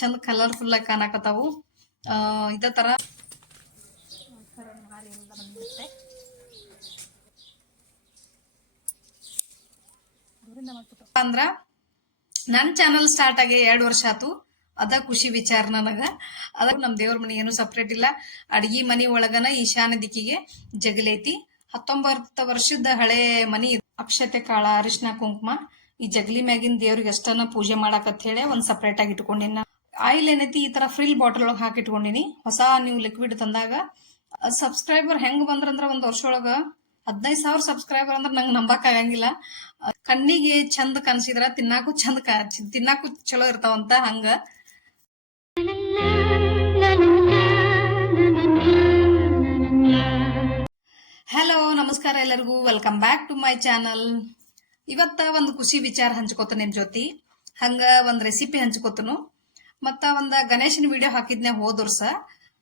ಚಂದ ಕಲರ್ಫುಲ್ ಆಗಿ ಕಾಣಕತ್ತಾವು. ಇದೇ ತರ. ಅಂದ್ರ ನನ್ ಚಾನಲ್ ಸ್ಟಾರ್ಟ್ ಆಗಿ ಎರಡು ವರ್ಷ ಆತು. ಅದ ಖುಷಿ ವಿಚಾರ ನನಗ. ಅದ ನಮ್ ದೇವ್ರ ಮನಿ ಏನು ಸಪ್ರೇಟ್ ಇಲ್ಲ. ಅಡ್ಗಿ ಮನಿ ಒಳಗನ ಈಶಾನ್ಯ ದಿಕ್ಕಿಗೆ ಜಗಲೈತಿ. ಹತ್ತೊಂಬತ್ತು ವರ್ಷದ ಹಳೆ ಮನಿ ಅಕ್ಷತೆ ಕಾಳ, ಅರಿಶಿನ, ಕುಂಕುಮ ಈ ಜಗಲಿ ಮ್ಯಾಗಿನ ದೇವ್ರಿಗೆ ಎಷ್ಟನ್ನ ಪೂಜೆ ಮಾಡಾಕತ್ ಹೇಳಿ ಒಂದ್ ಸಪ್ರೇಟ್ ಆಗಿ ಇಟ್ಕೊಂಡಿನ ಆಯಿಲ್ ಏನೈತಿ ಈ ತರ ಫ್ರಿಲ್ ಬಾಟಲ್ ಒಳಗೆ ಹಾಕಿ ಇಟ್ಕೊಂಡಿನಿ ಹೊಸ ನೀವು ಲಿಕ್ವಿಡ್ ತಂದಾಗ ಸಬ್ಸ್ಕ್ರೈಬರ್ ಹೆಂಗ್ ಬಂದ್ರಂದ್ರ ಒಂದ್ ವರ್ಷ ಒಳಗ ಹದಿನೈದು ಸಾವಿರ ಸಬ್ಸ್ಕ್ರೈಬರ್ ಅಂದ್ರೆ ನಂಗೆ ನಂಬಕ್ ಆಗಂಗಿಲ್ಲ. ಅಹ್ ಕಣ್ಣಿಗೆ ಚಂದ ಕನ್ಸಿದ್ರ ತಿನ್ನಾಕು ಚಂದ ತಿನ್ನಾಕು ಚಲೋ ಇರ್ತಾವಂತ ಹಂಗ. ಹಲೋ ನಮಸ್ಕಾರ ಎಲ್ಲರಿಗೂ. Welcome back to my channel ಇವತ್ತ ಒಂದು ಖುಷಿ ವಿಚಾರ ಹಂಚ್ಕೋತ ನಿಮ್ ಜೊತಿ. ಹಂಗ ಒಂದ್ ರೆಸಿಪಿ ಹಂಚ್ಕೋತನು. ಮತ್ತ ಒಂದ ಗಣೇಶನ ವಿಡಿಯೋ ಹಾಕಿದ್ನೆ ಹೋದ್ರು ವರ್ಷ.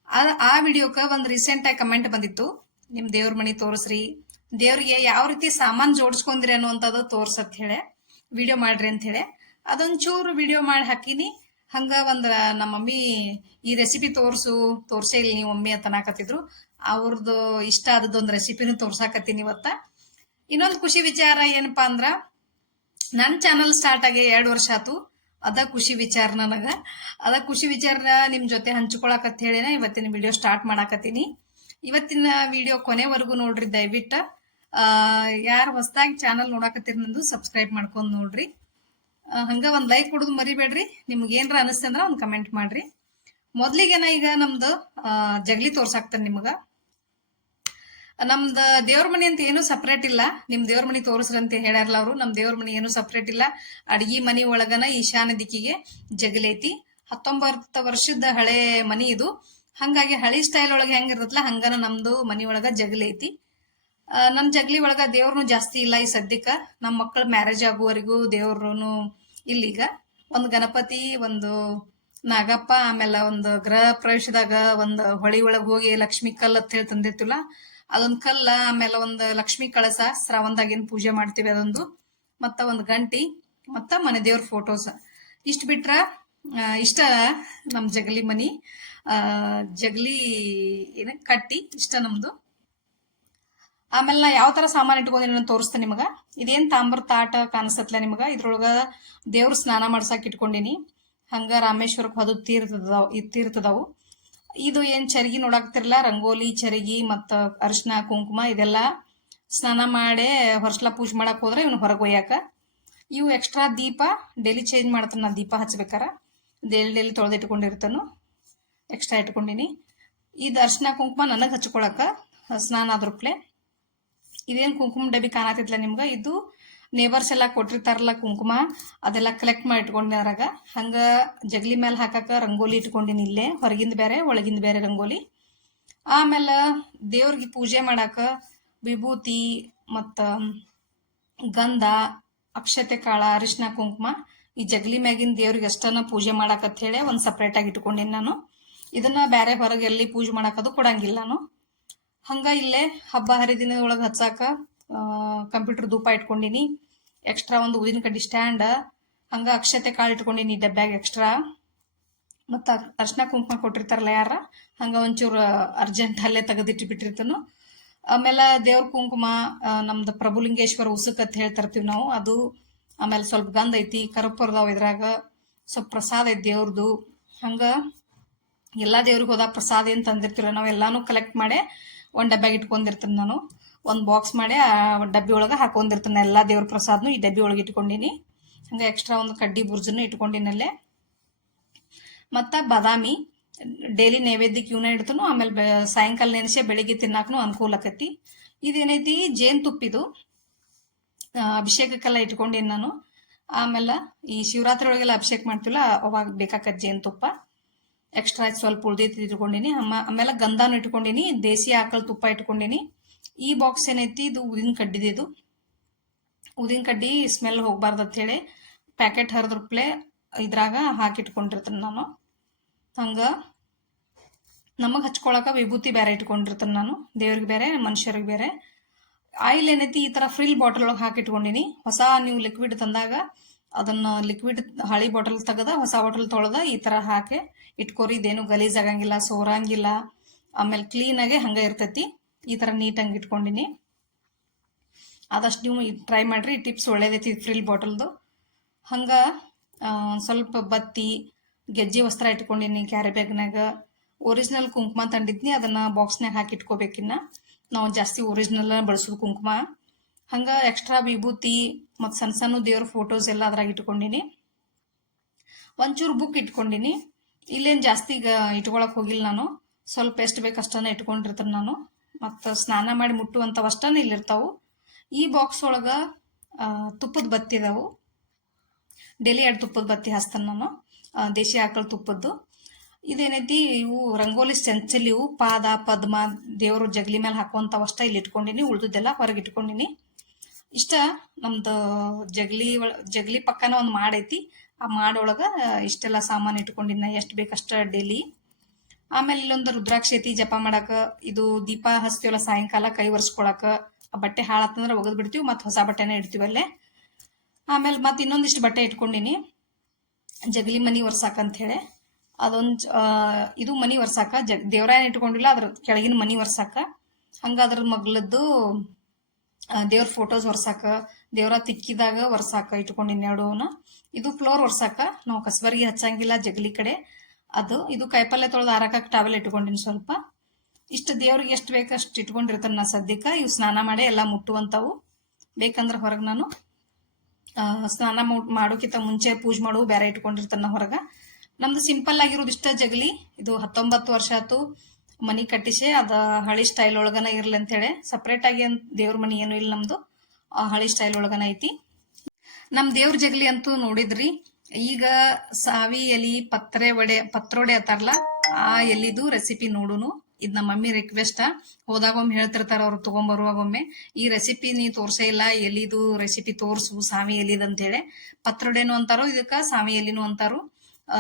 ಆ- ವಿಡಿಯೋಕ್ಕ ಒಂದ್ ರೀಸೆಂಟ್ ಆಗಿ ಕಮೆಂಟ್ ಬಂದಿತ್ತು. ನಿಮ್ ದೇವ್ರ ಮನಿ ತೋರಿಸ್ರಿ. ದೇವ್ರಿಗೆ ಯಾವ ರೀತಿ ಸಾಮಾನ್ ಜೋಡಿಸ್ಕೊಂಡ್ರಿ ಅನ್ನುವಂಥದ್ದು ತೋರ್ಸತ್ ಹೇಳಿ. ವಿಡಿಯೋ ಮಾಡ್ರಿ ಅಂತ ಹೇಳಿ. ಅದೊಂಚೂರು ವಿಡಿಯೋ ಮಾಡಿ ಹಾಕಿನಿ. ಹಂಗ ಒಂದ್ ನಮ್ಮ ಮಮ್ಮಿ ಈ ರೆಸಿಪಿ ತೋರ್ಸು, ತೋರ್ಸೇ ಇಲ್ಲಿ ನೀವು ಮಮ್ಮಿ ಅಂತ ಅವ್ರದ್ದು ಇಷ್ಟ ಆದದೊಂದು ರೆಸಿಪಿನೂ ತೋರ್ಸಾಕತ್ತೀನಿ ಇವತ್ತ. ಇನ್ನೊಂದು ಖುಷಿ ವಿಚಾರ ಏನಪ್ಪಾ ಅಂದ್ರ, ನನ್ ಚಾನಲ್ ಸ್ಟಾರ್ಟ್ ಆಗಿ ಎರಡು ವರ್ಷ ಆತು. ಅದ ಖುಷಿ ವಿಚಾರ ನನಗ. ಅದ ಖುಷಿ ವಿಚಾರ ನಿಮ್ ಜೊತೆ ಹಂಚ್ಕೊಳಕತ್ ಹೇಳಿನ ಇವತ್ತಿನ ವಿಡಿಯೋ ಸ್ಟಾರ್ಟ್ ಮಾಡಾಕತ್ತೀನಿ. ಇವತ್ತಿನ ವಿಡಿಯೋ ಕೊನೆವರೆಗೂ ನೋಡ್ರಿ ದಯವಿಟ್ಟು. ಯಾರು ಹೊಸದಾಗಿ ಚಾನಲ್ ನೋಡಾಕತ್ತೀರಿ ನಂದು ಸಬ್ಸ್ಕ್ರೈಬ್ ಮಾಡ್ಕೊಂಡು ನೋಡ್ರಿ. ಹಂಗೆ ಒಂದ್ ಲೈಕ್ ಕೊಡೋದು ಮರಿಬೇಡ್ರಿ. ನಿಮ್ಗೆ ಏನ್ರ ಅನಿಸ್ತೆ ಅಂದ್ರೆ ಒಂದ್ ಕಮೆಂಟ್ ಮಾಡ್ರಿ. ಮೊದ್ಲಿಗೆನ ಈಗ ನಮ್ದು ಜಗಲಿ ಜಗ್ಲಿ ತೋರ್ಸಾಕ್ತೇನೆ ನಿಮ್ಗ. ನಮ್ದ ದೇವ್ರ ಮನಿ ಅಂತ ಏನು ಸಪ್ರೇಟ್ ಇಲ್ಲ. ನಿಮ್ ದೇವ್ರ ಮನಿ ತೋರಿಸ್ರಂತ ಹೇಳ್ಯಾರಲ್ಲ ಅವರು, ನಮ್ ದೇವ್ರ ಮನಿ ಏನು ಸಪ್ರೇಟ್ ಇಲ್ಲ. ಅಡಗಿ ಮನಿ ಒಳಗನ ಈಶಾನ್ಯ ದಿಕ್ಕಿಗೆ ಜಗಲೈತಿ. ಹತ್ತೊಂಬತ್ತು ವರ್ಷದ ಹಳೆ ಮನಿ ಇದು. ಹಂಗಾಗಿ ಹಳಿ ಸ್ಟೈಲ್ ಒಳಗೆ ಹೆಂಗಿರ್ತೈತಲ್ಲ ಹಂಗನ ನಮ್ದು ಮನಿ ಒಳಗ ಜಗಲೈತಿ. ನಮ್ ಜಗಲಿ ಒಳಗ ದೇವ್ರನು ಜಾಸ್ತಿ ಇಲ್ಲ ಈ ಸದ್ಯಕ್ಕ. ನಮ್ಮ ಮಕ್ಕಳ ಮ್ಯಾರೇಜ್ ಆಗುವವರೆಗೂ ದೇವ್ರನು ಇಲ್ಲಿಗ. ಒಂದು ಗಣಪತಿ, ಒಂದು ನಾಗಪ್ಪ, ಆಮೇಲೆ ಒಂದು ಗೃಹ ಪ್ರವೇಶದಾಗ ಒಂದು ಹೊಳಿ ಒಳಗೆ ಹೋಗಿ ಲಕ್ಷ್ಮಿ ಕಲ್ ಅಂತ ಹೇಳಿ ತಂದಿರ್ತಿಲ್ಲ ಅದೊಂದ್ ಕಲ್ಲ, ಆಮೇಲೆ ಒಂದು ಲಕ್ಷ್ಮಿ ಕಳಸ, ಶ್ರಾವಣದಾಗೇನ್ ಪೂಜೆ ಮಾಡ್ತೀವಿ ಅದೊಂದು. ಮತ್ತ ಒಂದು ಗಂಟಿ, ಮತ್ತ ಮನೆ ದೇವ್ರ ಫೋಟೋಸ್ ಇಷ್ಟ ಬಿಟ್ರ ಇಷ್ಟ ನಮ್ ಜಗಲಿ ಮನಿ. ಆ, ಜಗಲಿ ಏನ, ಕಟ್ಟಿ, ಇಷ್ಟ ನಮ್ದು. ಆಮೇಲೆ ನಾ ಯಾವ ತರ ಸಾಮಾನು ಇಟ್ಕೊಂಡಿನಿ ನಾನು ತೋರಿಸ್ತೇನೆ ನಿಮಗ. ಇದೇನ್ ತಾಮ್ರ ತಾಟ ಕಾಣಿಸತ್ಲ ನಿಮಗ. ಇದ್ರೊಳಗ ದೇವ್ರ ಸ್ನಾನ ಮಾಡ್ಸಾಕ್ ಇಟ್ಕೊಂಡಿನಿ. ಹಂಗ ರಾಮೇಶ್ವರಕ್ಕೆ ಹೊದ ತೀರ್ತದ ತೀರ್ಥದವು ಇದು ಏನ್ ಚರಗಿ ನೋಡಾಕ್ತಿರಲ್ಲ ರಂಗೋಲಿ, ಚರಗಿ ಮತ್ತ ಅರಿಶಿನ ಕುಂಕುಮ ಇದೆಲ್ಲ ಸ್ನಾನ ಮಾಡೇ ಹೊರ್ಸ್ಲ ಪೂಜೆ ಮಾಡಕ್ ಹೋದ್ರೆ ಇವ್ನ ಹೊರಗೆ ಒಯ್ಯಾಕ. ಇವು ಎಕ್ಸ್ಟ್ರಾ ದೀಪ ಡೈಲಿ ಚೇಂಜ್ ಮಾಡ್ತಾನ ನಾ ದೀಪ ಹಚ್ಬೇಕಾರ. ಡೈಲಿ ಡೈಲಿ ತೊಳೆದಿಟ್ಕೊಂಡಿರ್ತಾನು. ಎಕ್ಸ್ಟ್ರಾ ಇಟ್ಕೊಂಡಿನಿ. ಇದು ಅರ್ಶಿನ ಕುಂಕುಮ ನನಗೆ ಹಚ್ಕೊಳಕ ಸ್ನಾನ ಆದ್ರೂಪ್ಲೆ ಇದೇನು ಕುಂಕುಮ ಡಬ್ಬಿ ಕಾಣತಿದ್ಲ ನಿಮ್ಗೆ? ಇದು ನೇಬರ್ಸ್ ಎಲ್ಲ ಕೊಟ್ಟಿರ್ತಾರಲ್ಲ ಕುಂಕುಮ, ಅದೆಲ್ಲ ಕಲೆಕ್ಟ್ ಮಾಡಿ ಇಟ್ಕೊಂಡಿನಿ ಅದ್ರಾಗ. ಹಂಗ ಜಗಲಿ ಮೇಲೆ ಹಾಕಕ್ಕೆ ರಂಗೋಲಿ ಇಟ್ಕೊಂಡಿನಿ ಇಲ್ಲೇ, ಹೊರಗಿಂದ ಬೇರೆ ಒಳಗಿಂದ ಬೇರೆ ರಂಗೋಲಿ. ಆಮೇಲೆ ದೇವ್ರಿಗೆ ಪೂಜೆ ಮಾಡಕ್ಕೆ ವಿಭೂತಿ ಮತ್ತು ಗಂಧ, ಅಕ್ಷತೆ ಕಾಳ ಅರಿಶಿನ ಕುಂಕುಮ ಈ ಜಗಲಿ ಮ್ಯಾಗಿನ ದೇವ್ರಿಗೆ ಅಷ್ಟನ್ನ ಪೂಜೆ ಮಾಡಾಕತ್ ಹೇಳಿ ಒಂದು ಸಪ್ರೇಟಾಗಿ ಇಟ್ಕೊಂಡಿನಿ ನಾನು. ಇದನ್ನ ಬೇರೆ ಹೊರಗೆ ಎಲ್ಲಿ ಪೂಜೆ ಮಾಡಾಕದು ಕೊಡಂಗಿಲ್ಲ ನಾನು. ಹಂಗ ಇಲ್ಲೇ ಹಬ್ಬ ಹರಿದಿನ ಒಳಗೆ ಹಚ್ಚಾಕ ಕಂಪ್ಯೂಟರ್ ಧೂಪ ಇಟ್ಕೊಂಡಿನಿ. ಎಕ್ಸ್ಟ್ರಾ ಒಂದು ಊದಿನ ಕಡ್ಡಿ ಸ್ಟ್ಯಾಂಡ್, ಹಂಗ ಅಕ್ಷತೆ ಕಾಳು ಇಟ್ಕೊಂಡಿನಿ ಡಬ್ಬ್ಯಾಗ ಎಕ್ಸ್ಟ್ರಾ. ಮತ್ತ ಅರ್ಶಿನ ಕುಂಕುಮ ಕೊಟ್ಟಿರ್ತಾರಲ್ಲ ಯಾರ, ಹಂಗ ಒಂಚೂರು ಅರ್ಜೆಂಟ್ ಅಲ್ಲೇ ತೆಗೆದಿಟ್ಟು ಆಮೇಲೆ ದೇವ್ರ ಕುಂಕುಮ ನಮ್ದು ಪ್ರಭುಲಿಂಗೇಶ್ವರ ಉಸುಕ್ ಅಂತ ಹೇಳ್ತಿರ್ತೀವಿ ನಾವು, ಅದು ಆಮೇಲೆ ಸ್ವಲ್ಪ ಗಂಧ ಐತಿ, ಕರುಪುರದವ್ ಇದ್ರಾಗ ಸ್ವಲ್ಪ ಪ್ರಸಾದ ಐತಿ ದೇವ್ರದು. ಹಂಗ ಎಲ್ಲಾ ದೇವ್ರಿಗೆ ಹೋದಾಗ ಪ್ರಸಾದ ಏನ್ ತಂದಿರ್ತೀರ ನಾವು ಎಲ್ಲಾನು ಕಲೆಕ್ಟ್ ಮಾಡಿ ಒಂದ್ ಡಬ್ಬ್ಯಾಗ ಇಟ್ಕೊಂಡಿರ್ತೀನಿ ನಾನು. ಒಂದ್ ಬಾಕ್ಸ್ ಮಾಡಿ ಆ ಡಬ್ಬಿ ಒಳಗೆ ಹಾಕೊಂಡಿರ್ತಾನೆ ಎಲ್ಲ ದೇವ್ರ ಪ್ರಸಾದನು ಈ ಡಬ್ಬಿ ಒಳಗೆ ಇಟ್ಕೊಂಡಿನಿ. ಹಂಗೆ ಎಕ್ಸ್ಟ್ರಾ ಒಂದು ಕಡ್ಡಿ ಬುರ್ಜನ್ನು ಇಟ್ಕೊಂಡಿನಲ್ಲೇ ಮತ್ತು ಬಾದಾಮಿ ಡೈಲಿ ನೈವೇದ್ಯಕ್ಕೆ ಇವನ್ನ ಇಡ್ತಾನು ಆಮೇಲೆ ಸಾಯಂಕಾಲ ನೆನೆಸಿ ಬೆಳಿಗ್ಗೆ ತಿನ್ನಾಕನು ಅನುಕೂಲ ಆಕತಿ. ಇದೇನೈತಿ ಜೇನ್ ತುಪ್ಪಿದು. ಆ, ಅಭಿಷೇಕಕ್ಕೆಲ್ಲ ಇಟ್ಕೊಂಡಿನಿ ನಾನು. ಆಮೇಲೆ ಈ ಶಿವರಾತ್ರಿ ಒಳಗೆಲ್ಲ ಅಭಿಷೇಕ ಮಾಡ್ತೀವಲ್ಲ ಅವಾಗ ಜೇನ್ ತುಪ್ಪ. ಎಕ್ಸ್ಟ್ರಾ ಸ್ವಲ್ಪ ಉಳ್ದೈತಿ ಇಟ್ಕೊಂಡಿನಿ. ಆಮ- ಆಮೇಲೆ ಗಂಧಾನು ಇಟ್ಕೊಂಡಿನಿ ದೇಸಿ ಆಕಳ ತುಪ್ಪ ಇಟ್ಕೊಂಡಿನಿ. ಈ ಬಾಕ್ಸ್ ಏನೈತಿ? ಇದು ಊದಿನ ಕಡ್ಡಿದೆ ಇದು. ಊದಿನ ಕಡ್ಡಿ ಸ್ಮೆಲ್ ಹೋಗ್ಬಾರ್ದು ಹೇಳಿ ಪ್ಯಾಕೆಟ್ ಹರಿದ್ರಪ್ಲೆ ಇದ್ರಾಗ ಹಾಕಿಟ್ಕೊಂಡಿರ್ತೀನಿ ನಾನು. ಹಂಗೆ ನಮಗೆ ಹಚ್ಕೊಳಕ್ಕೆ ವಿಭೂತಿ ಬೇರೆ ಇಟ್ಕೊಂಡಿರ್ತೀನಿ ನಾನು. ದೇವ್ರಿಗೆ ಬೇರೆ, ಮನುಷ್ಯರಿಗೆ ಬೇರೆ. ಆಯಿಲ್ ಏನೈತಿ? ಈ ತರ ಫ್ರಿಲ್ ಬಾಟಲ್ ಒಳಗೆ ಹಾಕಿಟ್ಕೊಂಡಿನಿ. ಹೊಸ ನೀವು ಲಿಕ್ವಿಡ್ ತಂದಾಗ ಅದನ್ನ ಲಿಕ್ವಿಡ್ ಹಳಿ ಬಾಟಲ್ ತೆಗೆದ ಹೊಸ ಬಾಟಲ್ ತೊಳೆದ ಈ ಥರ ಹಾಕಿ ಇಟ್ಕೋರಿ. ಇದೇನು ಗಲೀಜ್ ಆಗಂಗಿಲ್ಲ, ಸೋರಂಗಿಲ್ಲ. ಆಮೇಲೆ ಕ್ಲೀನಾಗೆ ಹಂಗೆ ಇರ್ತೈತಿ. ಈ ಥರ ನೀಟಾಗಿ ಇಟ್ಕೊಂಡಿನಿ. ಆದಷ್ಟು ನೀವು ಟ್ರೈ ಮಾಡಿರಿ ಟಿಪ್ಸ್ ಒಳ್ಳೇದೈತಿ ಫ್ರಿಲ್ ಬಾಟಲ್ದು ಹಂಗೆ ಸ್ವಲ್ಪ ಬತ್ತಿ, ಗೆಜ್ಜೆ ವಸ್ತ್ರ ಇಟ್ಕೊಂಡಿನಿ ಕ್ಯಾರಿ ಬ್ಯಾಗ್ನಾಗ ಒರಿಜಿನಲ್ ಕುಂಕುಮ ತಂದಿದ್ನಿ, ಅದನ್ನು ಬಾಕ್ಸ್ನಾಗ ಹಾಕಿ ಇಟ್ಕೋಬೇಕಿನ್ನ ನಾವು ಜಾಸ್ತಿ ಒರಿಜಿನಲ್ ಬಳಸೋದು ಕುಂಕುಮ. ಹಂಗೆ ಎಕ್ಸ್ಟ್ರಾ ವಿಭೂತಿ ಮತ್ತು ಸಣ್ಣ ಸಣ್ಣ ದೇವ್ರ ಫೋಟೋಸ್ ಎಲ್ಲ ಅದ್ರಾಗ ಇಟ್ಕೊಂಡಿನಿ. ಒಂಚೂರು ಬುಕ್ ಇಟ್ಕೊಂಡಿನಿ. ಇಲ್ಲೇನು ಜಾಸ್ತಿ ಈಗ ಇಟ್ಕೊಳಕ್ಕೆ ಹೋಗಿಲ್ಲ ನಾನು. ಸ್ವಲ್ಪ ಎಷ್ಟು ಬೇಕು ಅಷ್ಟನ್ನು ಇಟ್ಕೊಂಡಿರ್ತೀನಿ ನಾನು. ಮತ್ತು ಸ್ನಾನ ಮಾಡಿ ಮುಟ್ಟುವಂಥವಷ್ಟನ್ನ ಇಲ್ಲಿರ್ತಾವು. ಈ ಬಾಕ್ಸ್ ಒಳಗೆ ತುಪ್ಪದ ಬತ್ತಿ ಇದಾವು ಡೈಲಿ ಎರಡು ತುಪ್ಪದ ಬತ್ತಿ ಹಚ್ತಾನೆ ನಾನು ದೇಶಿ ಆಕಳ ತುಪ್ಪದ್ದು. ಇದೇನೈತಿ, ಇವು ರಂಗೋಲಿ ಸೆಂಚಲಿ ಇವು ಪಾದ, ಪದ್ಮ, ದೇವರು ಜಗಲಿ ಮೇಲೆ ಹಾಕುವಂಥವಷ್ಟ ಇಲ್ಲಿ ಇಟ್ಕೊಂಡಿನಿ ಉಳ್ದುದೆಲ್ಲ ಹೊರಗೆ ಇಟ್ಕೊಂಡಿನಿ. ಇಷ್ಟ ನಮ್ದು ಜಗಲಿ ಒಳ, ಜಗಲಿ ಪಕ್ಕನ ಒಂದು ಮಾಡೈತಿ. ಆ ಮಾಡೊಳಗೆ ಇಷ್ಟೆಲ್ಲ ಸಾಮಾನು ಇಟ್ಕೊಂಡಿನ, ಎಷ್ಟು ಬೇಕಷ್ಟ ಡೈಲಿ. ಆಮೇಲೆ ಇಲ್ಲೊಂದು ರುದ್ರಾಕ್ಷತಿ ಜಪ ಮಾಡಕ, ಇದು ದೀಪ ಹಚ್ತೀವಲ್ಲ ಸಾಯಂಕಾಲ ಕೈ ಒರೆಸ್ಕೊಳಕ ಆ ಬಟ್ಟೆ ಹಾಳಾತಂದ್ರೆ ಒಗದ್ ಬಿಡ್ತೀವಿ, ಮತ್ತೆ ಹೊಸ ಬಟ್ಟೆನ ಇಡ್ತೀವಿ ಅಲ್ಲೇ. ಆಮೇಲೆ ಮತ್ತೆ ಇನ್ನೊಂದಿಷ್ಟು ಬಟ್ಟೆ ಇಟ್ಕೊಂಡಿನಿ. ಜಗಲಿ ಮನಿ ಒರ್ಸಾಕ ಅಂತ ಹೇಳಿ ಅದೊಂದು ಇದು ಮನಿ ಒರ್ಸಾಕ ಜಗ್ ಏನು ಇಟ್ಕೊಂಡಿಲ್ಲ, ಅದ್ರ ಕೆಳಗಿನ ಮನಿ ಒರ್ಸಾಕ. ಹಂಗ ಅದ್ರ ಮಗ್ಲದ್ದು ದೇವ್ರ ಫೋಟೋಸ್ ಒರ್ಸಾಕ, ದೇವ್ರ ತಿಕ್ಕಿದಾಗ ಒರ್ಸಾಕ ಇಟ್ಕೊಂಡಿನಿ ಎರಡೂನ. ಇದು ಫ್ಲೋರ್ ಒರ್ಸಾಕ, ನಾವು ಕಸಬರಿಗೆ ಹಚ್ಚಂಗಿಲ್ಲ ಜಗಲಿ ಕಡೆ. ಅದು, ಇದು ಕೈಪಲ್ಯ ತೊಳೆದು ಆರಾಕಕ್ಕೆ ಟಾವೆಲ್ ಇಟ್ಕೊಂಡಿನಿ ಸ್ವಲ್ಪ. ಇಷ್ಟು ದೇವ್ರಿಗೆ ಎಷ್ಟು ಬೇಕು ಅಷ್ಟು ಇಟ್ಕೊಂಡಿರ್ತಾನೆ ನಾ ಸದ್ಯಕ್ಕೆ. ಇವು ಸ್ನಾನ ಮಾಡಿ ಎಲ್ಲ ಮುಟ್ಟುವಂಥವು. ಬೇಕಂದ್ರೆ ಹೊರಗೆ ನಾನು ಸ್ನಾನ ಮಾಡೋಕ್ಕಿಂತ ಮುಂಚೆ ಪೂಜೆ ಮಾಡು ಬೇರೆ ಇಟ್ಕೊಂಡಿರ್ತಾನ ಹೊರಗೆ. ನಮ್ದು ಸಿಂಪಲ್ ಆಗಿರೋದು ಇಷ್ಟ ಜಗಲಿ. ಇದು ಹತ್ತೊಂಬತ್ತು ವರ್ಷ ಆತು ಮನಿ ಕಟ್ಟಿಸಿ, ಅದು ಹಳಿ ಸ್ಟೈಲ್ ಒಳಗನ ಇರಲಿ ಅಂತೇಳಿ ಸಪ್ರೇಟ್ ಆಗಿ ಅಂತ ದೇವ್ರ ಮನೆ ಏನು ಇಲ್ಲ ನಮ್ದು. ಆ ಹಳಿ ಸ್ಟೈಲ್ ಒಳಗನ ಐತಿ. ನಮ್ಮ ದೇವ್ರ ಜಗಲಿ ಅಂತೂ ನೋಡಿದ್ರಿ. ಈಗ ಸಾವಿ ಎಲಿ ಪತ್ರೆ ವಡೆ ಪತ್ರೊಡೆ ಅತ್ತಾರಲ್ಲ ಆ ಎಲಿದು ರೆಸಿಪಿ ನೋಡುನು. ಇದ್ ನಮ್ಮ ಮಮ್ಮಿ ರಿಕ್ವೆಸ್ಟ್ ಹೋದಾಗ ಒಮ್ಮೆ ಹೇಳ್ತಿರ್ತಾರ ಅವ್ರು ತಗೊಂಬರುವಾಗ ಒಮ್ಮೆ ಈ ರೆಸಿಪಿ ನೀ ತೋರ್ಸೇ ಇಲ್ಲ ಎಲಿದು ರೆಸಿಪಿ ತೋರ್ಸು ಸಾವಿ ಎಲಿದ್ ಅಂತೇಳಿ. ಪತ್ರೊಡೆನು ಅಂತಾರೋ, ಇದಕ್ಕ ಸಾವಿ ಎಲಿನು ಅಂತಾರು.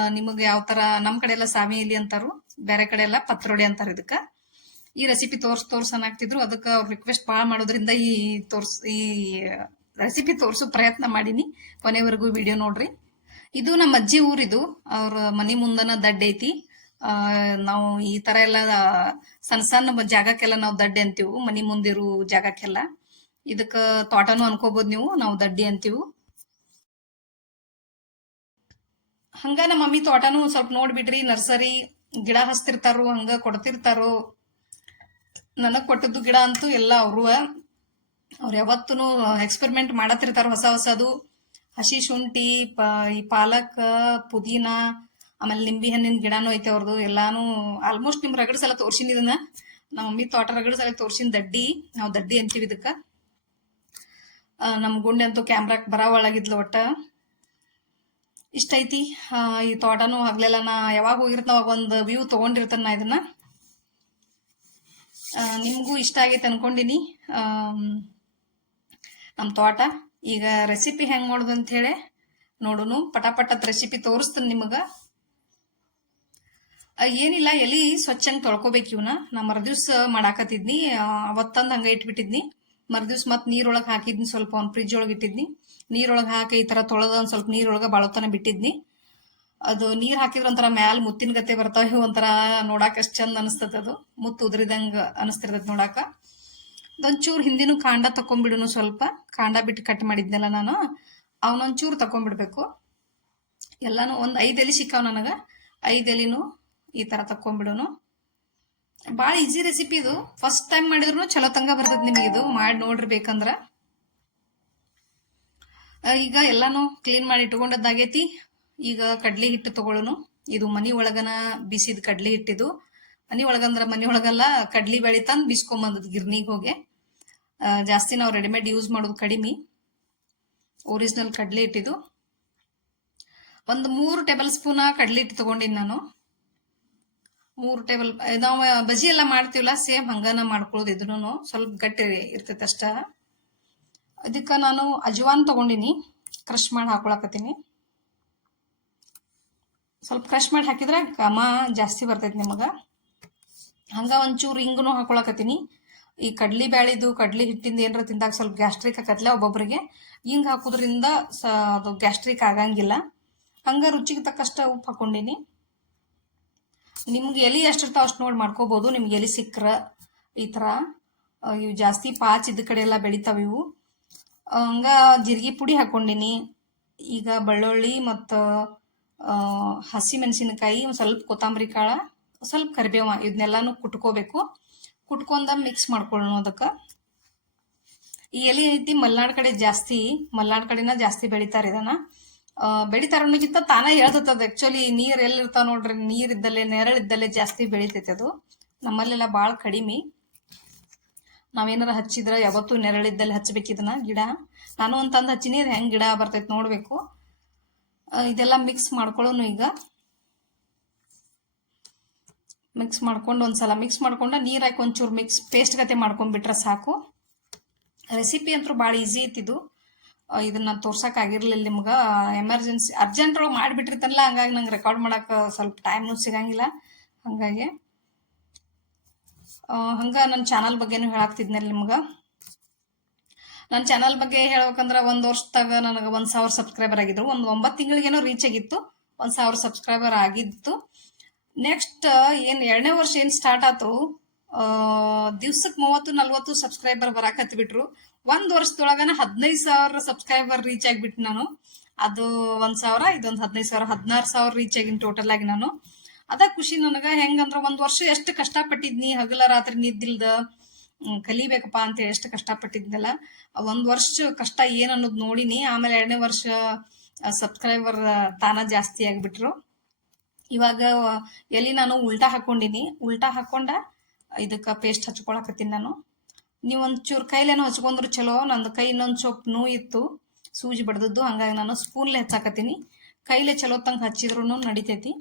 ನಿಮಗ್ ಯಾವ ತರ, ನಮ್ ಕಡೆ ಎಲ್ಲ ಸಾವಿ ಎಲಿ ಅಂತಾರು, ಬೇರೆ ಕಡೆ ಎಲ್ಲ ಪತ್ರೊಡೆ ಅಂತಾರ ಇದಕ್ಕ. ಈ ರೆಸಿಪಿ ತೋರ್ಸ್ ತೋರ್ಸ್ ಅನ್ನಾಗ್ತಿದ್ರು, ಅದಕ್ಕ ಅವ್ರು ರಿಕ್ವೆಸ್ಟ್ ಭಾಳ ಮಾಡೋದ್ರಿಂದ ಈ ತೋರ್ಸ್, ಈ ರೆಸಿಪಿ ತೋರ್ಸು ಪ್ರಯತ್ನ ಮಾಡೀನಿ. ಕೊನೆವರೆಗೂ ವಿಡಿಯೋ ನೋಡ್ರಿ. ಇದು ನಮ್ಮ ಅಜ್ಜಿ ಊರಿದು. ಅವ್ರ ಮನಿ ಮುಂದನ ದಡ್ಡ ಐತಿ. ಆ, ನಾವು ಈ ತರ ಎಲ್ಲ ಸಣ್ಣ ಸಣ್ಣ ಜಾಗಕ್ಕೆಲ್ಲ ನಾವು ದಡ್ಡಿ ಅಂತೀವು. ಮನಿ ಮುಂದಿರು ಜಾಗಕ್ಕೆಲ್ಲ. ಇದಕ್ಕ ತೋಟನು ಅನ್ಕೋಬಹುದು ನೀವು. ನಾವು ದಡ್ಡಿ ಅಂತೀವು. ಹಂಗ ನಮ್ಮ ಮಮ್ಮಿ ತೋಟನು ಸ್ವಲ್ಪ ನೋಡ್ಬಿಡ್ರಿ. ನರ್ಸರಿ ಗಿಡ ಹಸ್ತಿರ್ತಾರು ಹಂಗ ಕೊಡ್ತಿರ್ತಾರು. ನನಗ್ ಕೊಟ್ಟದ್ದು ಗಿಡ ಅಂತೂ ಎಲ್ಲ ಅವ್ರು ಅವ್ರ ಯಾವತ್ತೂ ಎಕ್ಸ್ಪೆರಿಮೆಂಟ್ ಮಾಡತ್ತಿರ್ತಾರ ಹೊಸ ಹೊಸದು. ಹಸಿ ಶುಂಠಿ ಈ ಪಾಲಕ್, ಪುದೀನ, ಆಮೇಲೆ ನಿಂಬೆ ಹಣ್ಣಿನ ಗಿಡನೂ ಐತೆ ಅವ್ರದ್ದು ಎಲ್ಲಾನು ಆಲ್ಮೋಸ್ಟ್ ನಿಮ್ ರಗಡ್ ಸಲ ತೋರ್ಸಿನ ಇದನ್ನ. ನಮ್ಮ ಮಮ್ಮಿ ತೋಟ ರಗಡ್ ಸಲ ತೋರ್ಸಿನ ದಡ್ಡಿ, ನಾವು ದಡ್ಡಿ ಅಂತೀವಿ ಇದಕ್ಕ. ನಮ್ಮ ನಮ್ ಗುಂಡೆ ಅಂತೂ ಕ್ಯಾಮ್ರಾಕ್ ಬರ ಒಳಗಿದ್ಲು ಒಟ್ಟ. ಇಷ್ಟ ಐತಿ ಈ ತೋಟನು ಹಗ್ಲೆಲ್ಲ ನಾ ಯಾವಾಗ ಹೋಗಿರ್ತ ಅವಾಗ ಒಂದು ವ್ಯೂ ತಗೊಂಡಿರ್ತಾನ ನಾ ಇದನ್ನ. ನಿಮಗೂ ಇಷ್ಟ ಆಗೈತೆ ಅನ್ಕೊಂಡಿನಿ. ನಮ್ಮ ನಮ್ ತೋಟ. ಈಗ ರೆಸಿಪಿ ಹೆಂಗ್ ಮಾಡೋದು ಅಂತ ಹೇಳಿ ನೋಡುನು. ಪಟಾಪಟತ್ ರೆಸಿಪಿ ತೋರಿಸ್ತೀನಿ ನಿಮಗೆ. ಏನಿಲ್ಲ, ಎಲಿ ಸ್ವಚ್ಛಂಗ್ ತೊಳ್ಕೊಬೇಕು ಇವನ್ನ ನಾ ಮರ್ದಿವ್ಸ ಮಾಡಾಕತ್ತಿದ್ನಿ. ಅವತ್ತಂದು ಹಂಗ ಇಟ್ಬಿಟ್ಟಿದ್ನಿ. ಮರ್ದಿವ್ಸ ಮತ್ ನೀರೊಳಗೆ ಹಾಕಿದ್ನಿ ಸ್ವಲ್ಪ ಒಂದು ಫ್ರಿಜ್ ಒಳಗೆ ಇಟ್ಟಿದ್ನಿ. ನೀರೊಳಗೆ ಹಾಕಿ ಈ ತರ ತೊಳೆದ ಒಂದು ಸ್ವಲ್ಪ ನೀರೊಳಗೆ ಬಾಳತನ ಬಿಟ್ಟಿದ್ನಿ. ಅದು ನೀರು ಹಾಕಿದ್ರ ಒಂಥರ ಮ್ಯಾಲ ಮುತ್ತಿನ ಗತೆ ಬರ್ತಾವೆ ಒಂಥರ ನೋಡಾಕ ಅಷ್ಟು ಚಂದ ಅನಸ್ತದ ಅದು. ಮುತ್ತು ಉದುರಿದಂಗೆ ಅನಿಸ್ತಿರ್ತೈತೆ ನೋಡಾಕ. ಒಂಚೂರು ಹಿಂದಿನ ಕಾಂಡ ತಕೊಂಡ್ಬಿಡುನು ಸ್ವಲ್ಪ. ಕಾಂಡ ಬಿಟ್ಟು ಕಟ್ ಮಾಡಿದ್ನಲ್ಲ ನಾನು. ಅವನೊಂಚೂರು ತಕೊಂಡ್ಬಿಡ್ಬೇಕು ಎಲ್ಲಾನು ಒಂದ್ ಐದ್ ಎಲೆ ಸಿಕ್ಕಾವ ನನಗ. ಐದ್ ಎಲಿನು ಈ ತರ ತಕೊಂಡ್ಬಿಡೋನು ಭಾಳ ಈಸಿ ರೆಸಿಪಿ ಇದು. ಫಸ್ಟ್ ಟೈಮ್ ಮಾಡಿದ್ರು ಚಲೋ ತಂಗ ಬರ್ತದೆ ನಿಮಗೆ ಇದು. ಮಾಡಿ ನೋಡ್ರಿ ಬೇಕಂದ್ರ. ಈಗ ಎಲ್ಲಾನು ಕ್ಲೀನ್ ಮಾಡಿ ಇಟ್ಕೊಂಡದ್ದಾಗೈತಿ ಈಗ ಕಡ್ಲಿ ಹಿಟ್ಟು ತಗೊಳ್ಳೋನು ಇದು ಮನಿ ಒಳಗನ ಬಿಸಿದ ಕಡ್ಲಿ ಹಿಟ್ಟಿದು. ಮನಿ ಒಳಗಂದ್ರ ಮನಿ ಒಳಗಲ್ಲ ಕಡ್ಲಿ ಬೆಳಿ ತಂದ್ ಬಿಸ್ಕೊಂಬಂದದ್ ಗಿರ್ನಿಗೆ ಹೋಗಿ. ಜಾಸ್ತಿ ನಾವು ರೆಡಿಮೇಡ್ ಯೂಸ್ ಮಾಡೋದು ಕಡಿಮೆ. ಒರಿಜಿನಲ್ ಕಡಲೆ ಹಿಟ್ಟಿದು ಒಂದು ಮೂರು ಟೇಬಲ್ ಸ್ಪೂನ್ ಕಡಲೆ ಹಿಟ್ಟು ತಗೊಂಡಿನಿ ನಾನು. ಮೂರು ಟೇಬಲ್ ನಾವು ಬಜಿ ಎಲ್ಲ ಮಾಡ್ತೀವಲ್ಲ ಸೇಮ್ ಹಂಗನ ಮಾಡ್ಕೊಳ್ಳೋದು ಇದನ್ನು ಸ್ವಲ್ಪ ಗಟ್ಟಿ ಇರ್ತೈತೆ ಅಷ್ಟ. ಅದಕ್ಕೆ ನಾನು ಅಜವಾನ್ ತಗೊಂಡಿನಿ. ಕ್ರಶ್ ಮಾಡಿ ಹಾಕೊಳಕತ್ತೀನಿ. ಸ್ವಲ್ಪ ಕ್ರಶ್ ಮಾಡಿ ಹಾಕಿದ್ರೆ ಘಮ ಜಾಸ್ತಿ ಬರ್ತೈತಿ ನಿಮಗೆ. ಹಂಗ ಒಂಚೂರು ಹಿಂಗನು ಹಾಕೊಳಕತ್ತೀನಿ. ಈ ಕಡ್ಲಿ ಬ್ಯಾಳಿದು ಕಡ್ಲಿ ಹಿಟ್ಟಿಂದ ಏನಾರ ತಿಂದಾಗ ಸ್ವಲ್ಪ ಗ್ಯಾಸ್ಟ್ರಿಕ್ ಆಕತ್ಲೆ ಒಬ್ಬೊಬ್ಬರಿಗೆ ಹಿಂಗೆ ಹಾಕೋದ್ರಿಂದ ಸ ಅದು ಗ್ಯಾಸ್ಟ್ರಿಕ್ ಆಗಂಗಿಲ್ಲ. ಹಂಗೆ ರುಚಿಗೆ ತಕ್ಕಷ್ಟು ಉಪ್ಪು ಹಾಕೊಂಡಿನಿ. ನಿಮ್ಗೆ ಎಲಿ ಎಷ್ಟಿರ್ತಾವ ಅಷ್ಟು ನೋಡಿ ಮಾಡ್ಕೋಬೋದು. ನಿಮ್ಗೆ ಎಲೆ ಸಿಕ್ಕ್ರ ಈ ಥರ ಇವು ಜಾಸ್ತಿ ಪಾಚ್ ಇದ್ದ ಕಡೆ ಎಲ್ಲ ಬೆಳಿತಾವ ಇವು. ಹಂಗೆ ಜೀರಿಗೆ ಪುಡಿ ಹಾಕೊಂಡಿನಿ. ಈಗ ಬೆಳ್ಳುಳ್ಳಿ ಮತ್ತು ಹಸಿ ಮೆಣಸಿನಕಾಯಿ ಸ್ವಲ್ಪ ಕೊತ್ತಂಬರಿ ಕಾಳು, ಸ್ವಲ್ಪ ಕರಿಬೇವ ಇದನ್ನೆಲ್ಲಾನು ಕುಟ್ಕೋಬೇಕು. ಕುಟ್ಕೊಂಡ ಮಿಕ್ಸ್ ಮಾಡ್ಕೊಳ್ಳೋಣ ಅದಕ್ಕೆ. ಈ ಎಲೆ ಐತಿ ಮಲ್ನಾಡ್ ಕಡೆ ಜಾಸ್ತಿ, ಮಲ್ನಾಡ್ ಕಡೆನ ಜಾಸ್ತಿ ಬೆಳಿತಾರೆ ಇದನ್ನ. ಬೆಳಿತಾರ ಅನ್ನೋಕ್ಕಿಂತ ತಾನೇ ಹೇಳ್ತದ ಆಕ್ಚುಲಿ ನೀರ್ ಎಲ್ಲಿರ್ತಾವ ನೋಡ್ರಿ, ನೀರ್ ಇದ್ದಲ್ಲೇ ನೆರಳಿದ್ದಲ್ಲೇ ಜಾಸ್ತಿ ಬೆಳಿತೈತಿ ಅದು. ನಮ್ಮಲ್ಲೆಲ್ಲ ಭಾಳ ಕಡಿಮೆ. ನಾವೇನಾರ ಹಚ್ಚಿದ್ರ ಯಾವತ್ತೂ ನೆರಳಿದ್ದಲ್ಲಿ ಹಚ್ಬೇಕು ಇದನ್ನ, ಗಿಡ. ನಾನು ಅಂತಂದು ಹಚ್ಚಿನಿ, ಇದು ಹೆಂಗ್ ಗಿಡ ಬರ್ತೈತೆ ನೋಡ್ಬೇಕು. ಇದೆಲ್ಲ ಮಿಕ್ಸ್ ಮಾಡ್ಕೊಳ್ಳೋನು ಈಗ. ಮಿಕ್ಸ್ ಮಾಡ್ಕೊಂಡು ಒಂದ್ಸಲ ಮಿಕ್ಸ್ ಮಾಡ್ಕೊಂಡು ನೀರು ಹಾಕಿ ಒಂಚೂರು ಮಿಕ್ಸ್ ಪೇಸ್ಟ್ ಗತೆ ಮಾಡ್ಕೊಂಡ್ಬಿಟ್ರೆ ಸಾಕು. ರೆಸಿಪಿ ಅಂತೂ ಭಾಳ ಈಸಿ ಇತ್ತಿದ್ದು ಇದನ್ನು ಇದನ್ನ ತೋರ್ಸಕ್ ಆಗಿರ್ಲಿಲ್ಲ ನಿಮ್ಗ. ಎಮರ್ಜೆನ್ಸಿ ಅರ್ಜೆಂಟ್ ಒಳಗೆ ಮಾಡಿಬಿಟ್ಟಿರ್ತಲ್ಲ ಹಂಗಾಗಿ ನಂಗೆ ರೆಕಾರ್ಡ್ ಮಾಡಕ್ ಸ್ವಲ್ಪ ಟೈಮ್ನು ಸಿಗಂಗಿಲ್ಲ. ಹಂಗಾಗಿ ಹಂಗೆ ಹಂಗ ನನ್ನ ಚಾನಲ್ ಬಗ್ಗೆನೂ ಹೇಳಾಕ್ತಿದ್ನಲ್ಲ ನಿಮ್ಗೆ. ನನ್ನ ಚಾನಲ್ ಬಗ್ಗೆ ಹೇಳ್ಬೇಕಂದ್ರೆ ಒಂದು ವರ್ಷದಾಗ ನನಗೆ ಒಂದು ಸಾವಿರ ಸಬ್ಸ್ಕ್ರೈಬರ್ ಆಗಿದ್ರು. ಒಂದು ಒಂಬತ್ತು ತಿಂಗಳಿಗೇನೋ ರೀಚ್ ಆಗಿತ್ತು. ಒಂದು ಸಾವಿರ ಸಬ್ಸ್ಕ್ರೈಬರ್ ಆಗಿತ್ತು. ನೆಕ್ಸ್ಟ್ ಏನು ಎರಡನೇ ವರ್ಷ ಏನು ಸ್ಟಾರ್ಟ್ ಆಯ್ತು ದಿವ್ಸಕ್ಕೆ ಮೂವತ್ತು, ನಲ್ವತ್ತು ಸಬ್ಸ್ಕ್ರೈಬರ್ ಬರಾಕ್ ಹತ್ಬಿಟ್ರು ಒಂದು ವರ್ಷದೊಳಗನ ಹದಿನೈದು ಸಾವಿರ ಸಬ್ಸ್ಕ್ರೈಬರ್ ರೀಚ್ ಆಗಿಬಿಟ್ಟು ನಾನು. ಅದು ಒಂದು ಸಾವಿರ, ಇದೊಂದು ಹದಿನೈದು ಸಾವಿರ, ಹದಿನಾರು ಸಾವಿರ ರೀಚ್ ಆಗಿನ ಟೋಟಲ್ ಆಗಿ ನಾನು. ಅದ ಖುಷಿ ನನಗೆ. ಹೆಂಗಂದ್ರ ಒಂದು ವರ್ಷ ಎಷ್ಟು ಕಷ್ಟಪಟ್ಟಿದ್ನಿ, ಹಗಲ ರಾತ್ರಿ ನಿದ್ದಿಲ್ದ ಕಲಿಬೇಕಪ್ಪ ಅಂತ ಎಷ್ಟು ಕಷ್ಟಪಟ್ಟಿದ್ನಲ್ಲ. ಒಂದ್ ವರ್ಷ ಕಷ್ಟ ಏನ್ ಅನ್ನೋದು ನೋಡಿನಿ. ಆಮೇಲೆ ಎರಡನೇ ವರ್ಷ ಸಬ್ಸ್ಕ್ರೈಬರ್ ತಾನ ಜಾಸ್ತಿ ಆಗಿಬಿಟ್ರು. ಇವಾಗ, ಎಲ್ಲಿ ನಾನು ಉಲ್ಟಾ ಹಾಕೊಂಡಿನಿ, ಉಲ್ಟಾ ಹಾಕೊಂಡ ಇದಕ್ಕೆ ಪೇಸ್ಟ್ ಹಚ್ಕೊಳಕತ್ತೀನಿ ನಾನು. ನೀವು ಒಂಚೂರು ಕೈಲೇನು ಹಚ್ಕೊಂಡ್ರು ಚಲೋ, ನಂದು ಕೈ ಇನ್ನೊಂದು ಸ್ವಲ್ಪ ನೋವು ಇತ್ತು, ಸೂಜಿ ಬಡ್ದದ್ದು, ಹಂಗಾಗಿ ನಾನು ಸ್ಪೂನ್ಲೆ ಹಚ್ಚಾಕತ್ತೀನಿ. ಕೈಲೇ ಚಲೋ ತಂಗ ಹಚ್ಚಿದ್ರು ನಡಿತೈತಿ.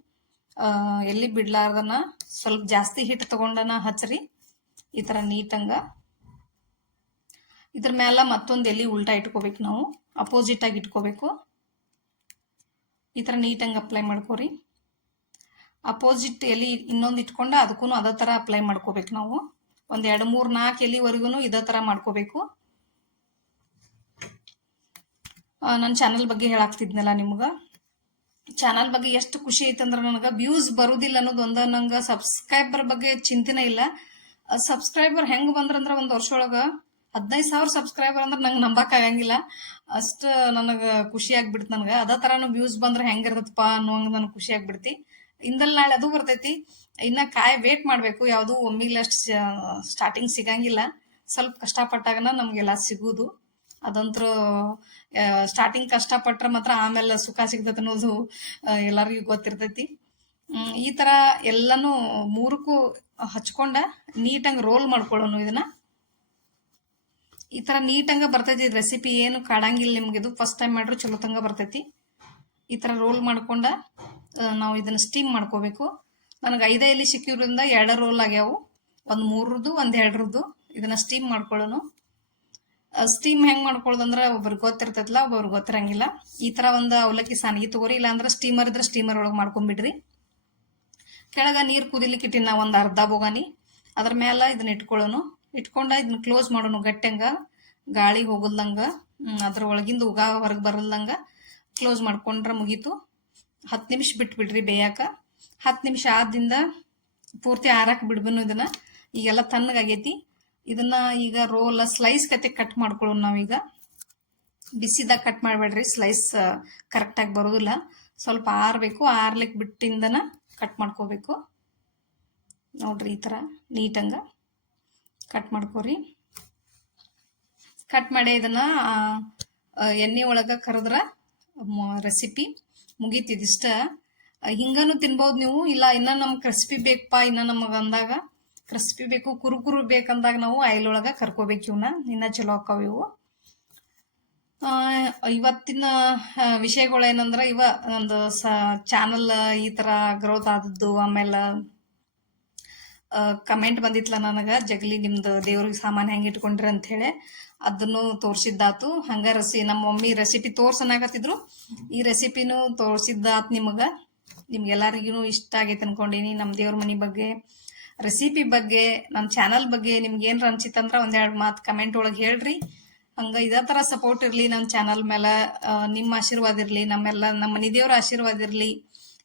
ಎಲ್ಲಿ ಬಿಡ್ಲಾರ್ದನ ಸ್ವಲ್ಪ ಜಾಸ್ತಿ ಹಿಟ್ಟು ತಗೊಂಡನ ಹಚ್ರಿ, ಈ ಥರ ನೀಟಂಗ. ಇದ್ರ ಮ್ಯಾಲ ಮತ್ತೊಂದು ಎಲ್ಲಿ ಉಲ್ಟಾ ಇಟ್ಕೋಬೇಕು ನಾವು, ಅಪೋಸಿಟ್ ಆಗಿ ಇಟ್ಕೋಬೇಕು. ಈ ಥರ ನೀಟಂಗೆ ಅಪ್ಲೈ ಮಾಡ್ಕೋರಿ. ಅಪೋಸಿಟ್ ಎಲಿ ಇನ್ನೊಂದು ಇಟ್ಕೊಂಡು ಅದಕ್ಕೂ ಅದೇ ಥರ ಅಪ್ಲೈ ಮಾಡ್ಕೋಬೇಕು ನಾವು. ಒಂದು ಎರಡು, ಮೂರು, ನಾಲ್ಕು ಎಲಿವರೆಗೂ ಇದೇ ಥರ ಮಾಡ್ಕೋಬೇಕು. ನನ್ನ ಚಾನಲ್ ಬಗ್ಗೆ ಹೇಳಾಕ್ತಿದ್ನಲ್ಲ ನಿಮ್ಗೆ? ಚಾನಲ್ ಬಗ್ಗೆ ಎಷ್ಟು ಖುಷಿ ಐತಂದ್ರೆ ನನಗೆ ವ್ಯೂಸ್ ಬರೋದಿಲ್ಲ ಅನ್ನೋದು ಒಂದ ನಂಗೆ ಸಬ್ಸ್ಕ್ರೈಬರ್ ಬಗ್ಗೆ ಚಿಂತನೆ ಇಲ್ಲ. ಸಬ್ಸ್ಕ್ರೈಬರ್ ಹೆಂಗೆ ಬಂದ್ರಂದ್ರೆ ಒಂದು ವರ್ಷ ಒಳಗ ಹದಿನೈದು ಸಾವಿರ ಸಬ್ಸ್ಕ್ರೈಬರ್ ಅಂದ್ರೆ ನಂಗೆ ನಂಬಕ್ಕಾಗಂಗಿಲ್ಲ ಅಷ್ಟ ನನಗ ಖುಷಿ ಆಗ್ಬಿಡ್ತು ನನಗೆ. ಅದೇ ಥರನೂ ವ್ಯೂಸ್ ಬಂದ್ರೆ ಹೆಂಗಿರ್ತದಪ್ಪ ಅನ್ನೋಂಗ ನನಗೆ ಖುಷಿ ಆಗ್ಬಿಡ್ತಿ. ಇಂದಲ್ಲಿ ನಾಳೆ ಅದು ಬರ್ತೈತಿ. ಇನ್ನ ಕಾಯಿ ವೇಟ್ ಮಾಡ್ಬೇಕು. ಯಾವುದು ಅಷ್ಟು ಸ್ಟಾರ್ಟಿಂಗ್ ಸಿಗಂಗಿಲ್ಲ. ಸ್ವಲ್ಪ ಕಷ್ಟಪಟ್ಟಾಗನ ನಮ್ಗೆಲ್ಲ ಸಿಗುದು. ಅದಂತರೂ ಸ್ಟಾರ್ಟಿಂಗ್ ಕಷ್ಟಪಟ್ರೆ ಮಾತ್ರ ಆಮೇಲೆ ಸುಖ ಸಿಗ್ತೈತೆ ಅನ್ನೋದು ಎಲ್ಲರಿಗೂ ಗೊತ್ತಿರ್ತೈತಿ. ಈ ತರ ಎಲ್ಲಾನು ಮೂರಕ್ಕೂ ಹಚ್ಕೊಂಡ ನೀಟಂಗ್ ರೋಲ್ ಮಾಡ್ಕೊಳ್ಳೋನು ಇದನ್ನ. ಈ ತರ ನೀಟಂಗ ಬರ್ತೈತಿ ರೆಸಿಪಿ ಏನು ಕಾಡಂಗಿಲ್ಲ ನಿಮ್ಗೆ. ಇದು ಫಸ್ಟ್ ಟೈಮ್ ಮಾಡ್ರು ಚಲೋ ತಂಗ ಬರ್ತೈತಿ. ಈ ತರ ರೋಲ್ ಮಾಡ್ಕೊಂಡ ನಾವು ಇದನ್ನ ಸ್ಟೀಮ್ ಮಾಡ್ಕೋಬೇಕು. ನನಗೆ ಐದೇ ಎಲ್ಲಿ ಸಿಕ್ಕಿರೋದ್ರಿಂದ ಎರಡು ರೋಲ್ ಆಗ್ಯಾವು. ಒಂದು ಮೂರದ್ದು ಒಂದು ಎರಡರದ್ದು. ಇದನ್ನ ಸ್ಟೀಮ್ ಮಾಡ್ಕೊಳ್ಳೋನು. ಸ್ಟೀಮ್ ಹೆಂಗ್ ಮಾಡ್ಕೊಳ್ಳೋದಂದ್ರ ಒಬ್ರಿಗೆ ಗೊತ್ತಿರ್ತೈತಲ್ಲ ಒಬ್ಬರು ಗೊತ್ತಿರಂಗಿಲ್ಲ. ಈ ತರ ಒಂದು ಅವಲಕ್ಕಿ ಸಾನಿಗೆ ತಗೋರಿ, ಇಲ್ಲಾಂದ್ರೆ ಸ್ಟೀಮರ್ ಇದ್ರೆ ಸ್ಟೀಮರ್ ಒಳಗೆ ಮಾಡ್ಕೊಂಬಿಡ್ರಿ. ಕೆಳಗೆ ನೀರು ಕುದಿಲಿಕ್ಕೆ ಇಟ್ಟಿನ ಒಂದು ಅರ್ಧ ಬೋಗಾನಿ. ಅದ್ರ ಮೇಲೆ ಇದನ್ನ ಇಟ್ಕೊಳ್ಳೋನು. ಇಟ್ಕೊಂಡ ಇದನ್ನ ಕ್ಲೋಸ್ ಮಾಡೋನು ಗಟ್ಟೆಂಗ. ಗಾಳಿ ಹೋಗಲ್ದಂಗ ಅದ್ರ ಒಳಗಿಂದ ಉಗ ಹೊರಗೆ ಬರಲ್ದಂಗೆ ಕ್ಲೋಸ್ ಮಾಡ್ಕೊಂಡ್ರೆ ಮುಗೀತು. ಹತ್ತು ನಿಮಿಷ ಬಿಟ್ಬಿಡ್ರಿ ಬೇಯಾಕ. ಹತ್ತು ನಿಮಿಷ ಆದಿಂದ ಪೂರ್ತಿ ಆರಾಕ್ ಬಿಡ್ಬನು ಇದನ್ನ. ಈಗೆಲ್ಲ ತಣ್ಣಗಾಗೈತಿ. ಇದನ್ನ ಈಗ ರೋಲ್ ಸ್ಲೈಸ್ ಕತೆ ಕಟ್ ಮಾಡ್ಕೊಳ್ಳೋಣ ನಾವೀಗ. ಬಿಸಿದಾಗ ಕಟ್ ಮಾಡಬೇಡ್ರಿ. ಸ್ಲೈಸ್ ಕರೆಕ್ಟಾಗಿ ಬರೋದಿಲ್ಲ. ಸ್ವಲ್ಪ ಆರಬೇಕು. ಆರ್ಲಿಕ್ಕೆ ಬಿಟ್ಟಿಂದನ ಕಟ್ ಮಾಡ್ಕೋಬೇಕು. ನೋಡ್ರಿ ಈ ಥರ ನೀಟಂಗೆ ಕಟ್ ಮಾಡ್ಕೋರಿ. ಕಟ್ ಮಾಡಿ ಇದನ್ನ ಎಣ್ಣೆ ಒಳಗೆ ಕರೆದ್ರ ರೆಸಿಪಿ. ಮುಗೀತಿದಿಷ್ಟ. ಹಿಂಗನು ತಿನ್ಬೋದು ನೀವು. ಇಲ್ಲ, ಇನ್ನ ನಮ್ಗೆ ಕ್ರಿಸ್ಪಿ ಬೇಕಪ್ಪ ಇನ್ನ ನಮಗೆ ಅಂದಾಗ. ಕ್ರಿಸ್ಪಿ ಬೇಕು, ಕುರುಕುರು ಕುರು ಬೇಕಂದಾಗ ನಾವು ಆಯಿಲ್ ಒಳಗೆ ಕರ್ಕೋಬೇಕು ಇವನ್ನ ಇನ್ನ ಚಲೋ ಅಕ್ಕವ ಇವು. ಇವತ್ತಿನ ವಿಷಯಗಳೇನಂದ್ರ ಇವ ಒಂದು ಸ, ಚಾನಲ್ ಈ ತರ ಗ್ರೋತ್ ಆದದ್ದು, ಆಮೇಲೆ ಕಮೆಂಟ್ ಬಂದಿತ್ತಲ್ಲ ನನಗೆ, ಜಗಲಿ ನಿಮ್ದು ದೇವ್ರಿಗೆ ಸಾಮಾನು ಹೆಂಗೆ ಇಟ್ಕೊಂಡ್ರಿ ಅಂತ ಹೇಳಿ. ಅದನ್ನು ತೋರ್ಸಿದ್ದಾತು. ಹಂಗ ರೆಸಿ, ನಮ್ಮ ಮಮ್ಮಿ ರೆಸಿಪಿ ತೋರ್ಸನಾಗತ್ತಿದ್ರು. ಈ ರೆಸಿಪಿನೂ ತೋರ್ಸಿದ್ದಾತ್ ನಿಮಗೆ. ನಿಮ್ಗೆಲ್ಲರಿಗೂ ಇಷ್ಟ ಆಗೈತೆ ಅನ್ಕೊಂಡೀನಿ. ನಮ್ಮ ದೇವ್ರ ಮನೆ ಬಗ್ಗೆ ರೆಸಿಪಿ ಬಗ್ಗೆ ನಮ್ಮ ಚಾನಲ್ ಬಗ್ಗೆ ನಿಮ್ಗೆ ಏನ್ರ ಅನ್ಸಿತ್ತಂದ್ರ ಒಂದೆರಡು ಮಾತು ಕಮೆಂಟ್ ಒಳಗೆ ಹೇಳ್ರಿ. ಹಂಗ ಇದೇ ತರ ಸಪೋರ್ಟ್ ಇರ್ಲಿ ನಮ್ಮ ಚಾನಲ್ ಮೇಲೆ ನಿಮ್ಮ ಆಶೀರ್ವಾದ ಇರ್ಲಿ, ನಮ್ಮೆಲ್ಲ, ನಮ್ಮ ಮನೆ ದೇವ್ರ ಆಶೀರ್ವಾದ ಇರ್ಲಿ.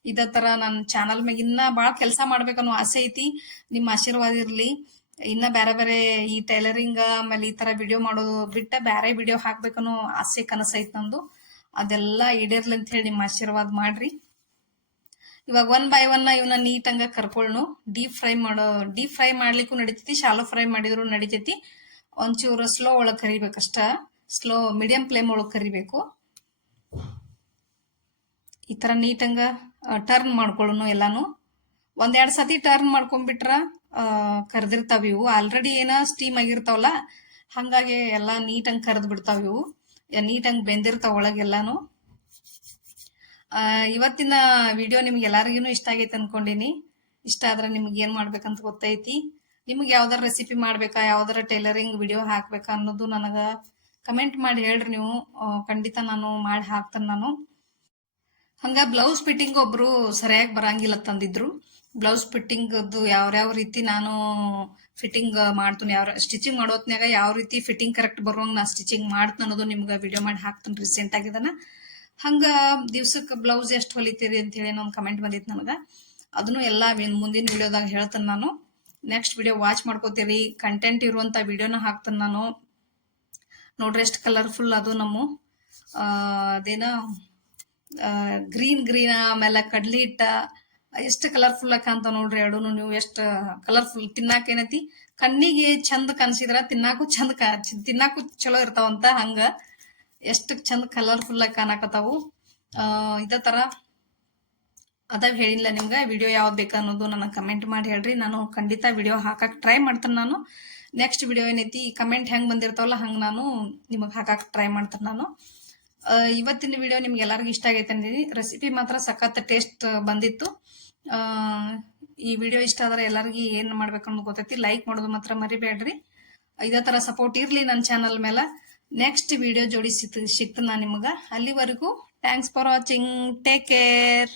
ಇದೇ ತರ ನನ್ನ ಚಾನಲ್ ಮ್ಯಾಗ ಇನ್ನ ಭಾಳ ಕೆಲಸ ಮಾಡ್ಬೇಕನ್ನೋ ಆಸೆ ಐತಿ. ನಿಮ್ಮ ಆಶೀರ್ವಾದ ಇರ್ಲಿ. ಇನ್ನ ಬೇರೆ ಬೇರೆ ಈ ಟೈಲರಿಂಗ್ ಆಮೇಲೆ ಈ ತರ ವಿಡಿಯೋ ಮಾಡೋದು ಬಿಟ್ಟ ಬೇರೆ ವಿಡಿಯೋ ಹಾಕ್ಬೇಕನ್ನೋ ಆಸೆ ಕನಸೈತ್ ನಂದು ಅದೆಲ್ಲ ಈಡೇರ್ಲಿ ಅಂತ ಹೇಳಿ ನಿಮ್ಮ ಆಶೀರ್ವಾದ ಮಾಡ್ರಿ. ಇವಾಗ ಒನ್ ಬೈ ಒನ್ ಇವನ್ನ ನೀಟಂಗ ಕರ್ಕೊಳ್ನು. ಡೀಪ್ ಫ್ರೈ ಮಾಡೋ ಡೀಪ್ ಫ್ರೈ ಮಾಡ್ಲಿಕ್ಕೂ ನಡಿತೈತಿ ಶಾಲೋ ಫ್ರೈ ಮಾಡಿದ್ರು ನಡಿತೈತಿ. ಒಂಚೂರು ಸ್ಲೋ ಒಳಗೆ ಕರಿಬೇಕಷ್ಟ. ಸ್ಲೋ ಮೀಡಿಯಂ ಫ್ಲೇಮ್ ಒಳಗೆ ಕರಿಬೇಕು. ಈ ತರ ನೀಟಂಗೆ ಟರ್ನ್ ಮಾಡ್ಕೊಳ್ಳೋನು ಎಲ್ಲಾನು. ಒಂದೆರಡು ಸತಿ ಟರ್ನ್ ಮಾಡ್ಕೊಂಡ್ಬಿಟ್ರ ಕರ್ದಿರ್ತಾವ ಇವು. ಆಲ್ರೆಡಿ ಏನ ಸ್ಟೀಮ್ ಆಗಿರ್ತಾವಲ್ಲ, ಹಂಗಾಗಿ ಎಲ್ಲ ನೀಟಂಗೆ ಕರ್ದು ಬಿಡ್ತಾವ ಇವು ನೀಟಂಗೆ ಬೆಂದಿರ್ತಾವ ಒಳಗೆಲ್ಲಾನು. ಇವತ್ತಿನ ವಿಡಿಯೋ ನಿಮ್ಗೆ ಎಲ್ಲರಿಗೂ ಇಷ್ಟ ಆಗೈತೆ ಅನ್ಕೊಂಡಿನಿ. ಇಷ್ಟ ಆದ್ರೆ ನಿಮ್ಗೆ ಏನ್ ಮಾಡ್ಬೇಕಂತ ಗೊತ್ತೈತಿ. ನಿಮ್ಗೆ ಯಾವ್ದಾರ ರೆಸಿಪಿ ಮಾಡ್ಬೇಕಾ, ಯಾವ್ದಾರ ಟೈಲರಿಂಗ್ ವಿಡಿಯೋ ಹಾಕ್ಬೇಕಾ ಅನ್ನೋದು ನನಗೆ ಕಮೆಂಟ್ ಮಾಡಿ ಹೇಳ್ರಿ ನೀವು. ಖಂಡಿತ ನಾನು ಮಾಡಿ ಹಾಕ್ತೇನೆ ನಾನು. ಹಂಗ ಬ್ಲೌಸ್ ಫಿಟ್ಟಿಂಗ್ ಒಬ್ರು ಸರಿಯಾಗಿ ಬರಂಗಿಲ್ಲ ತಂದಿದ್ರು. ಬ್ಲೌಸ್ ಫಿಟ್ಟಿಂಗ್ ಯಾವ್ಯಾವ ರೀತಿ ನಾನು ಫಿಟ್ಟಿಂಗ್ ಮಾಡ್ತೀನಿ ಯಾವ ಸ್ಟಿಚಿಂಗ್ ಮಾಡೋತ್ನಾಗ ಯಾವ ರೀತಿ ಫಿಟ್ಟಿಂಗ್ ಕರೆಕ್ಟ್ ಬರುವಂಗ ನಾ ಸ್ಟಿಚಿಂಗ್ ಮಾಡ್ತೀನಿ ಅನ್ನೋದು ನಿಮ್ಗೆ ವಿಡಿಯೋ ಮಾಡಿ ಹಾಕ್ತೀನಿ ರೀಸೆಂಟ್ ಆಗಿದನ ಹಂಗ ದಿವ್ಸಕ್ಕೆ ಬ್ಲೌಸ್ ಎಷ್ಟು ಹೊಲಿತೀರಿ ಅಂತ ಹೇಳಿ ಒಂದು ಕಮೆಂಟ್ ಬಂದಿತ್ತು ನನಗೆ. ಅದನ್ನು ಎಲ್ಲ ಮುಂದಿನ ವಿಡಿಯೋದಾಗ ಹೇಳ್ತೇನೆ ನಾನು. ನೆಕ್ಸ್ಟ್ ವಿಡಿಯೋ ವಾಚ್ ಮಾಡ್ಕೋತೀರಿ ಕಂಟೆಂಟ್ ಇರುವಂತ ವಿಡಿಯೋನ ಹಾಕ್ತೇನೆ ನಾನು. ನೋಡ್ರಿ ಎಷ್ಟು ಕಲರ್ಫುಲ್ ಅದು ನಮ್ಮ ಅದೇನ? ಗ್ರೀನ್ ಗ್ರೀನ್ ಆಮೇಲೆ ಕಡ್ಲಿ ಹಿಟ್ಟ, ಎಷ್ಟು ಕಲರ್ಫುಲ್ ಕಾಣ್ತಾವ ನೋಡ್ರಿ ಎರಡು ನೀವು, ಎಷ್ಟು ಕಲರ್ಫುಲ್ ತಿನ್ನಾಕ ಏನೈತಿ? ಕಣ್ಣಿಗೆ ಚಂದ ಕನ್ಸಿದ್ರ ತಿನ್ನಾಕು ಚಂದ ತಿನ್ನಾಕು ಚಲೋ ಇರ್ತಾವಂತ ಹಂಗ ಎಷ್ಟು ಚಂದ ಕಲರ್ಫುಲ್ ಆಗಿ ಕಾಣಕತ್ತಾವು. ಇದೇ ತರ ಅದಾಗ ಹೇಳಿಲ್ಲ ನಿಮ್ಗೆ ವಿಡಿಯೋ ಯಾವ್ದು ಬೇಕು ಅನ್ನೋದು ನನಗೆ ಕಮೆಂಟ್ ಮಾಡಿ ಹೇಳ್ರಿ. ನಾನು ಖಂಡಿತ ವಿಡಿಯೋ ಹಾಕಕ್ ಟ್ರೈ ಮಾಡ್ತೇನೆ ನಾನು. ನೆಕ್ಸ್ಟ್ ವಿಡಿಯೋ ಏನೈತಿ ಕಮೆಂಟ್ ಹೆಂಗೆ ಬಂದಿರ್ತಾವಲ್ಲ ಹಂಗೆ ನಾನು ನಿಮಗೆ ಹಾಕಕ್ ಟ್ರೈ ಮಾಡ್ತೇನೆ ನಾನು. ಇವತ್ತಿನ ವಿಡಿಯೋ ನಿಮ್ಗೆ ಎಲ್ಲರಿಗೂ ಇಷ್ಟ ಆಗೈತೆ ಅಂದಿದ್ದೀನಿ ರೆಸಿಪಿ ಮಾತ್ರ ಸಖತ್ ಟೇಸ್ಟ್ ಬಂದಿತ್ತು. ಈ ವಿಡಿಯೋ ಇಷ್ಟ ಆದ್ರೆ ಎಲ್ಲರಿಗೂ ಏನು ಮಾಡ್ಬೇಕು ಅನ್ನೋದು ಗೊತ್ತೈತಿ. ಲೈಕ್ ಮಾಡೋದು ಮಾತ್ರ ಮರಿಬೇಡ್ರಿ. ಇದೇ ಥರ ಸಪೋರ್ಟ್ ಇರಲಿ ನನ್ನ ಚಾನಲ್ ಮೇಲೆ. ನೆಕ್ಸ್ಟ್ ವಿಡಿಯೋ ಜೋಡಿಸಿ ಸಿಕ್ತು ನಾನು ನಿಮ್ಗೆ. ಅಲ್ಲಿವರೆಗೂ thanks for watching take care